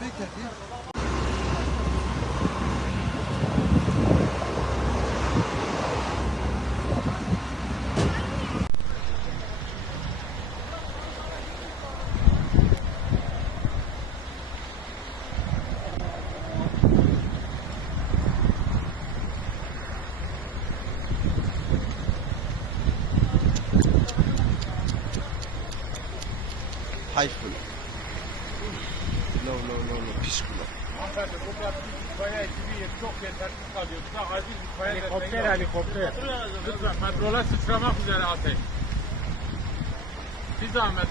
Bekletin. Hayful. No, pis kulak. Hanımefendi burada itfaiye ekibi çok yetersiz kalıyor. Bize acil itfaiye helikopter. Lütfen petrola sıçramak üzere ateş. Bir zahmet.